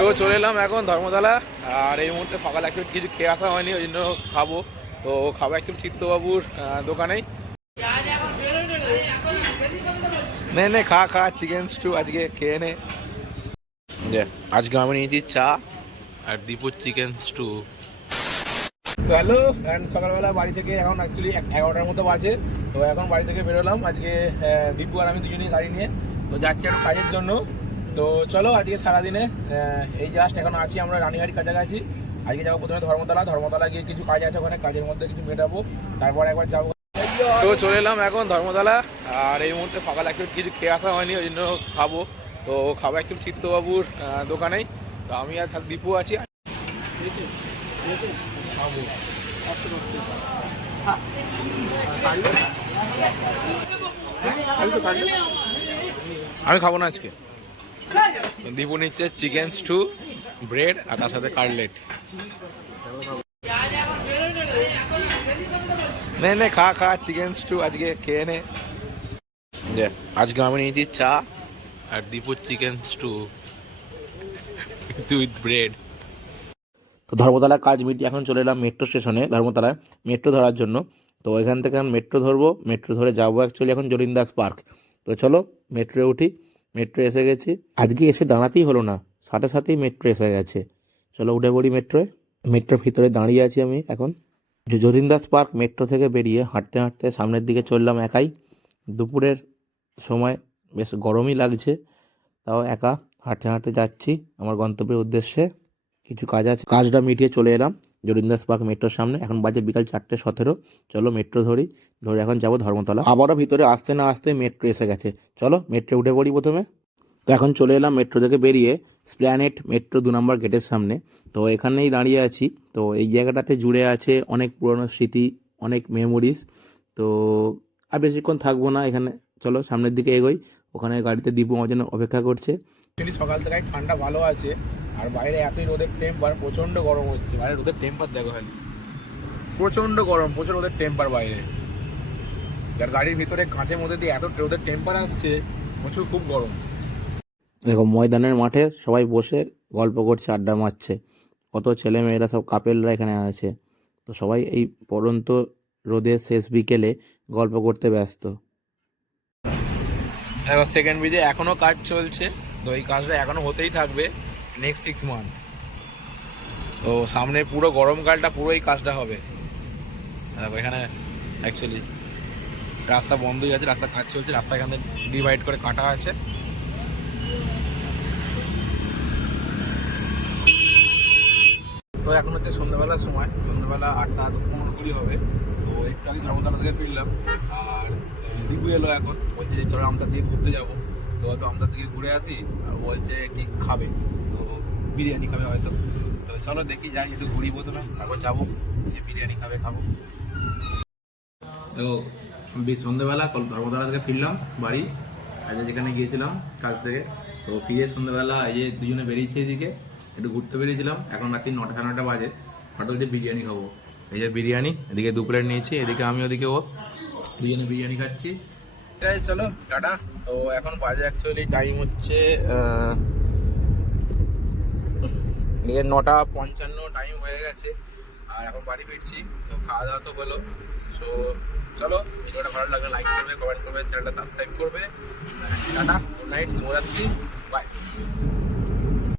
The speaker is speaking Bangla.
তো চলে এলাম এখন ধর্মতলা। আর এই মুহূর্তে সকালে একটু কিছু খেয়ে আসা হয়নি, ওই জন্য খাব। তো খাব অ্যাকচুয়ালি চিত্তবাবুর দোকানেই। নে নে, খা খা চিকেন স্টু আজকে খেয়ে নে। আজকে আমি নিয়েছি চা আর দীপুর চিকেন স্টু হ্যালো অ্যান্ড সকালবেলা বাড়ি থেকে এখন অ্যাকচুয়ালি এগারোটার মতো বাজে। তো এখন বাড়ি থেকে বেরোলাম। আজকে দীপু আর আমি দুজনেই গাড়ি নিয়ে। তো যাচ্ছি একটু কাজের জন্য। তো চলো আজকে সারাদিনে এই জাস্ট এখন আছি আমরা রানীহাটির কাছাকাছি। আজকে যাব প্রথমে ধর্মতলা। ধর্মতলা গিয়ে কিছু কাজ আছে ওখানে। কাজের মধ্যে কিছু মেটাবো। তারপর একবার যাব। তো চলে এলাম এখন ধর্মতলা। আর এই মুহূর্তে সকালে একটু কিছু খেয়ে আসা হয়নি, ওই জন্য খাব। তো খাব অ্যাকচুয়ালি চিত্তবাবুর দোকানেই। তো আমি আর দীপু আছি। আমি খাব না আজকে। দীপু নিচ্ছে চিকেন স্টু ব্রেড আর তার সাথে কাটলেট নে নে, খা খা চিকেন স্টু আজকে খেয়ে নে। যে আজকে আমি নিয়েছি চা আর দীপুর চিকেন স্টু উইথ ব্রেড তো ধর্মতলা কাজ মিটিয়ে এখন চলে এলাম মেট্রো স্টেশনে ধর্মতলায় মেট্রো ধরার জন্য। তো এখান থেকে আমি মেট্রো ধরবো মেট্রো ধরে যাব অ্যাকচুয়ালি এখন জলিন্দাস পার্ক তো চলো মেট্রোয় উঠি মেট্রো এসে গেছি। আজকে এসে দাঁড়াতেই হলো না, সাথে সাথেই মেট্রো এসে গেছে। চলো উঠে পড়ি মেট্রোয় মেট্রোর ভিতরে দাঁড়িয়ে আছি আমি এখন। যে যতীন্দাস পার্ক মেট্রো থেকে বেরিয়ে হাঁটতে হাঁটতে সামনের দিকে চললাম একাই। দুপুরের সময় বেশ গরমই লাগছে, তাও একা হাঁটতে হাঁটতে যাচ্ছি, আমার গন্তব্যের উদ্দেশ্যে। কিছু কাজ আছে। কাজটা মিটিয়ে চলে এলাম জরিন্দাস পার্ক মেট্রোর সামনে। এখন বাজে বিকাল চারটে সতেরো। চলো মেট্রো ধরি। ধরে এখন যাব ধর্মতলা। আবারও ভিতরে আসতে না আসতে মেট্রো এসে গেছে। চলো মেট্রো উঠে পড়ি প্রথমে। তো এখন চলে এলাম মেট্রো থেকে বেরিয়ে স্প্ল্যানেট মেট্রো দু নম্বর গেটের সামনে। তো এখানেই দাঁড়িয়ে আছি। তো এই জায়গাটাতে জুড়ে আছে অনেক পুরনো স্মৃতি, অনেক মেমোরিজ তো আর বেশিক্ষণ থাকব না এখানে। চলো সামনের দিকে এগোই। ওখানে গাড়িতে দীপু আমার অপেক্ষা করছে। সকাল থেকে ঠান্ডা ভালো আছে। আর বাইরে এতই রোদের টেম্পার প্রচণ্ড গরম হচ্ছে। বাইরে রোদের টেম্পার দেখো খালি। প্রচণ্ড গরম প্রচুর রোদের টেম্পার বাইরে। যার গাড়ির ভিতরে কাঁচের মধ্যে দিয়ে এত রোদের টেম্পার আসছে প্রচুর খুব গরম। দেখো ময়দানের মাঠে সবাই বসে গল্প করছে আড্ডা মারছে। কত ছেলে মেয়েরা সব কাপেলরা এখানে আছে। তো সবাই এই পরন্ত রোদের শেষ বিকেলে গল্প করতে ব্যস্ত। দেখো সেকেন্ড ব্রিজে এখনও কাজ চলছে। তো এই কাজটা এখনও হতেই থাকবে। নেক্সট সিক্স মান্থ তো সামনে পুরো গরমকালটা পুরোই কাজটা হবে। দেখো, এখানে অ্যাকচুয়ালি রাস্তা বন্ধই আছে, রাস্তা কাজ চলছে, রাস্তা এখানে ডিভাইড করে কাটা আছে। তো এখন হচ্ছে সন্ধ্যাবেলার সময়, সন্ধ্যাবেলা আটটা পনেরো কুড়ি হবে। তো একটু আগে ধর্মতলা থেকে ফিরলাম, আর দিবু এলো এখন, বলছে যে চলো আমরা দিয়ে ঘুরতে যাব। তো একটু আমরা দিকে ঘুরে আসি, আর বলছে কি খাবে। বিরিয়ানি খাবে হয়তো। তো চলো দেখি যাই একটু ঘুরি প্রথমে তারপর যাব যে বিরিয়ানি খাবে খাব। তো বেশ সন্ধ্যেবেলা কল- ধর্মতলা থেকে ফিরলাম বাড়ি। আজ যেখানে গিয়েছিলাম কাজ থেকে। তো ফিরে সন্ধ্যেবেলা এই যে দুজনে বেরিয়েছি এদিকে একটু ঘুরতে বেরিয়েছিলাম। এখন রাত্রি নটা সাড়ে নটা বাজে। হঠাৎ হচ্ছে বিরিয়ানি খাব। এই যে বিরিয়ানি এদিকে দু প্লেট নিয়েছি এদিকে আমি ওদিকে ও। দুজনে বিরিয়ানি খাচ্ছি। চলো টাটা। তো এখন বাজে অ্যাকচুয়ালি টাইম হচ্ছে এদিকে নটা পঞ্চান্ন টাইম হয়ে গেছে, আর এখন বাড়ি ফিরছি, তো খাওয়া দাওয়া তো হলো। সো চলো, ভিডিওটা ভালো লাগলে লাইক করবে কমেন্ট করবে চ্যানেলটা সাবস্ক্রাইব করবে। টাটা গুড নাইট শুভরাত্রি বাই